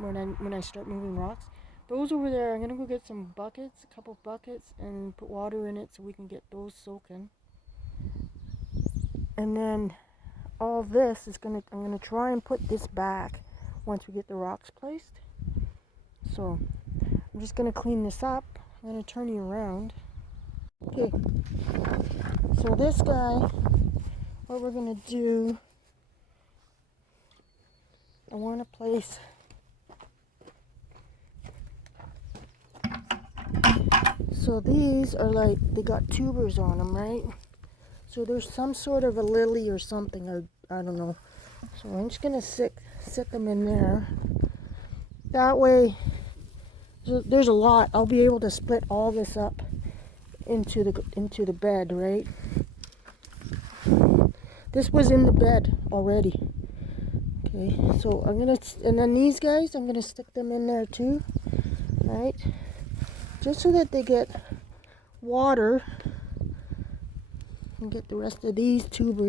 when I start moving rocks. Those over there, I'm gonna go get some buckets, a couple buckets, and put water in it so we can get those soaking. And then all this is I'm gonna try and put this back once we get the rocks placed. So I'm just gonna clean this up. I'm gonna turn you around. Okay, so this guy, what we're gonna do, I want to place so these are like, they got tubers on them, right? So there's some sort of a lily or something, I don't know. So I'm just gonna sit them in there. That way, so there's a lot. I'll be able to split all this up into the bed, right? This was in the bed already. Okay, so and then these guys, I'm gonna stick them in there too, right? Just so that they get water and get the rest of these tubers.